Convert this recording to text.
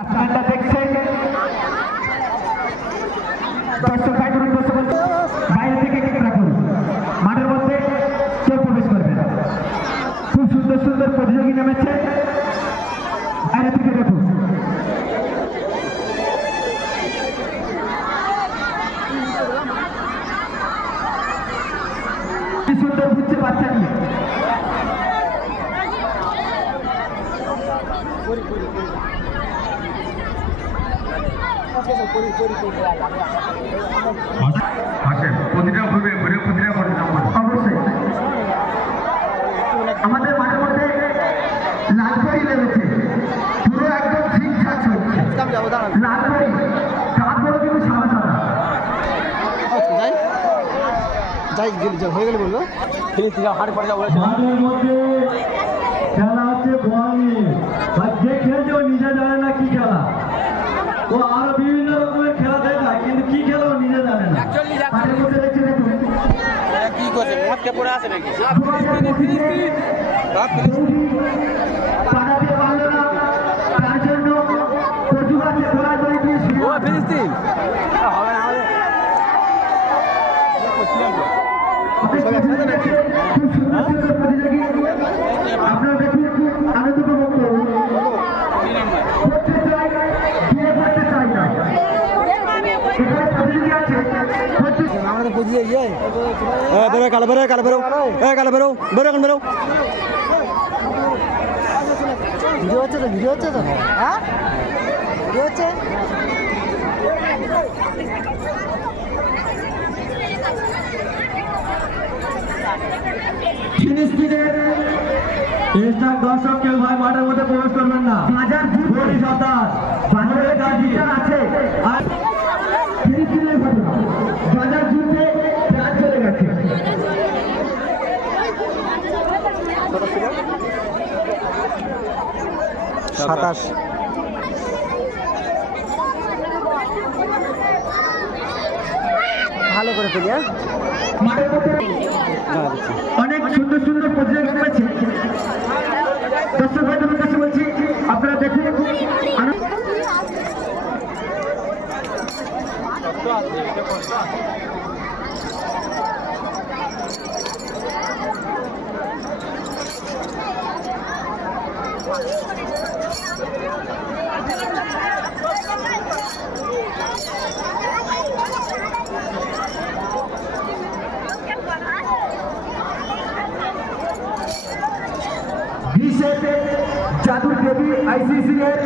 আপনারা দেখছেন দর্শক ভাইদের উদ্দেশ্যে বলছি বাইরে থেকে ঠিক রাখুন, মাঠের মধ্যে কেউ প্রবেশ করবে না। খুব সুন্দর সুন্দর প্রতিযোগী নেমেছে, বাইরে থেকে দেখুন। কি সুন্দর বুঝতে পারছেন অবশ্যই আমাদের মাঠের মধ্যে লালপরি লেগেছে, পুরো একদম ঠিকঠাক চলছে। লালপরি তারপরে কিন্তু সাদা সাদা হয়ে গেলে বলবো হাট পড়ে যাবো। মাঠের মধ্যে খেলা হচ্ছে বল নিয়ে, যে খেলছে ও নিজে জানে না কি খেলা, ও আরো বিভিন্ন রকমের খেলা দেখায় কিন্তু কি খেলা ও নিজে জানে না। মাঠের মধ্যে দেখছি দেখুন কি করছে মদকে পড়ে আছে নাকি পাড়াতে পারলো না, তার জন্য প্রচুর আছে দৌড়াদৌড়ি দিয়ে শুরু। ও ফিলিস্তিন হবে না হবে খুব সুন্দর সুন্দর প্রতিযোগী, আপনারা দেখুন খুব আনন্দ উপভোগ করুন। করতে চাই বিয়ে করতে চাই না, এখানে প্রতিযোগী আছে আমাদের বুঝিয়ে যাই বেরো কালো বেরো কালো বেরো কালো বেরো বেরো এখন বেরো ভিডিও হচ্ছে তো ভিডিও হচ্ছে তো হ্যাঁ ভিডিও হচ্ছে দর্শক কেউ ভাই মাঠের মধ্যে প্রবেশ করবেন না। বাজার ঘড়ি সাতাশ বাজারে গাড়ি আছে আর ফিলিস্তিনের ঘটনা, বাজার যুদ্ধে রাত চলে গেছে। সাতাশ ভালো করে ফেলি মাঠের মধ্যে অনেক সুন্দর সুন্দর প্রতিযোগিতা রয়েছে। দর্শক ভাইদের কাছে বলছি আপনারা দেখুন জাদুর দেবী ICC এর